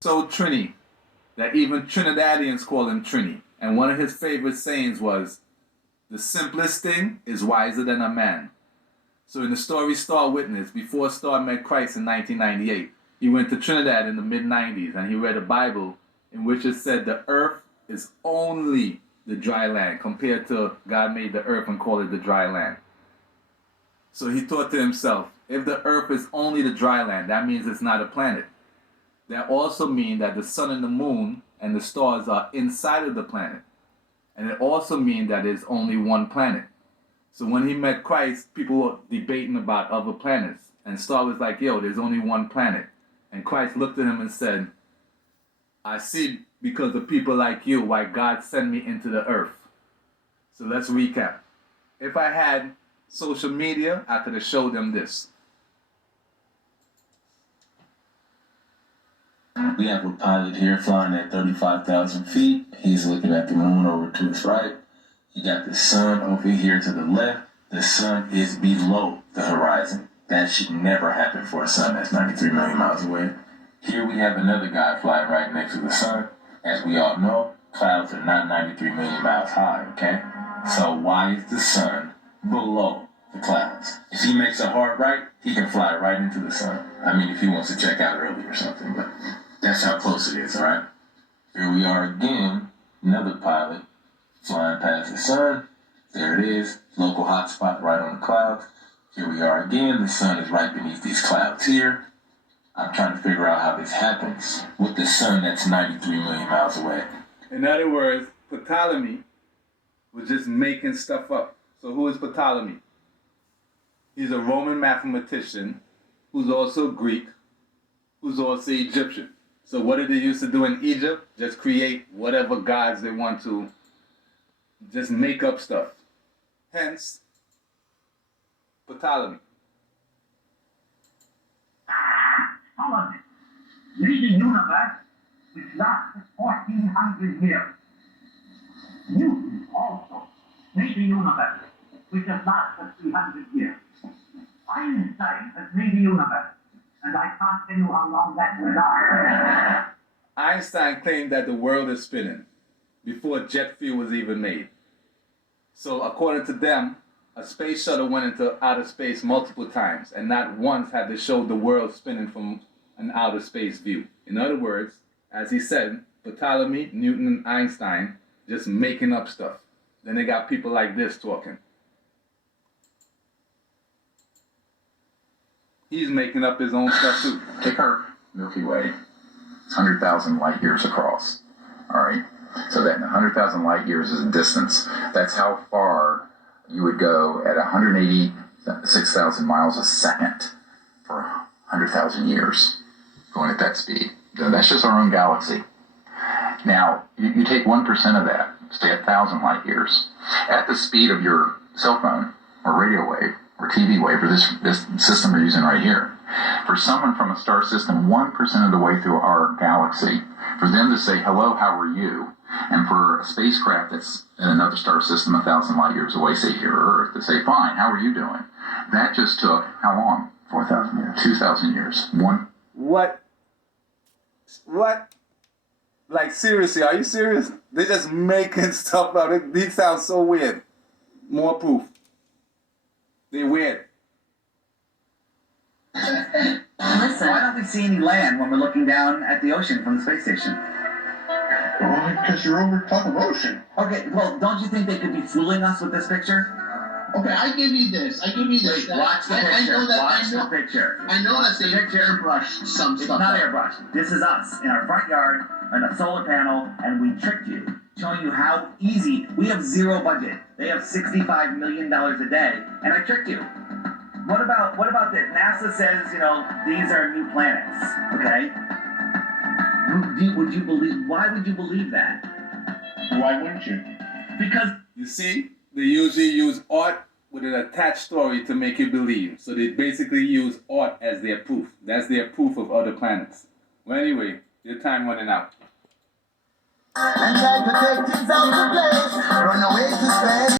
So Trini, that even Trinidadians call him Trini. And one of his favorite sayings was, the simplest thing is wiser than a man. So in the story Star witnessed, before Star met Christ in 1998, he went to Trinidad in the mid-90s and he read a Bible in which it said the earth is only the dry land compared to God made the earth and called it the dry land. So he thought to himself, if the earth is only the dry land, that means it's not a planet. That also means that the sun and the moon and the stars are inside of the planet. And it also means that there's only one planet. So when he met Christ, people were debating about other planets. And Star was like, yo, there's only one planet. And Christ looked at him and said, I see because of people like you why God sent me into the earth. So let's recap. If I had social media, I could have showed them this. We have a pilot here flying at 35,000 feet. He's looking at the moon over to his right. You got the sun over here to the left. The sun is below the horizon. That should never happen for a sun that's 93 million miles away. Here we have another guy flying right next to the sun. As we all know, clouds are not 93 million miles high, okay? So why is the sun below the clouds? If he makes a hard right, he can fly right into the sun. I mean, if he wants to check out early or something, but that's how close it is, all right? Here we are again, another pilot flying past the sun. There it is, local hotspot right on the clouds. Here we are again, the sun is right beneath these clouds here. I'm trying to figure out how this happens with the sun that's 93 million miles away. In other words, Ptolemy was just making stuff up. So who is Ptolemy? He's a Roman mathematician who's also Greek, who's also Egyptian. So what did they used to do in Egypt? Just create whatever gods they want to, just make up stuff. Hence, Ptolemy. Follow it. Leading universe which lasts 1,400 years. Newton also made a universe which has lasted 300 years. Einstein has made a universe, and I can't tell you how long that will last. Einstein claimed that the world is spinning before jet fuel was even made. So according to them, a space shuttle went into outer space multiple times, and not once had they showed the world spinning from an outer space view. In other words, as he said, Ptolemy, Newton, and Einstein just making up stuff. Then they got people like this talking. He's making up his own stuff too. Take our Milky Way. It's 100,000 light years across. All right? So that 100,000 light years is a distance. That's how far you would go at 186,000 miles a second for 100,000 years, going at that speed. So that's just our own galaxy. Now, you take 1% of that, say 1,000 light years, at the speed of your cell phone or radio wave or TV wave or this system we're using right here. For someone from a star system 1% of the way through our galaxy, for them to say, hello, how are you? And for a spacecraft that's in another star system 1,000 light years away, say here Earth, to say, fine, how are you doing? That just took how long? 4,000 years. 2,000 years. What? Like, seriously, are you serious? They're just making stuff up. These sound so weird. More proof. They're weird. Listen, why don't we see any land when we're looking down at the ocean from the space station? Well, because you're over top of ocean. Okay, well, don't you think they could be fooling us with this picture? Okay, I give you this. Wait, watch the picture. Watch the picture. I know that they airbrushed some It's stuff. not airbrushed. This is us in our front yard on a solar panel, and we tricked you, showing you how easy. We have zero budget. They have $65 million a day, and I tricked you. What about this? NASA says, these are new planets. Okay. Would you believe? Why would you believe that? Why wouldn't you? Because you see, they usually use art with an attached story to make you believe. So they basically use art as their proof. That's their proof of other planets. Well, anyway, your time running out. And try to take things out of place. Run away to space.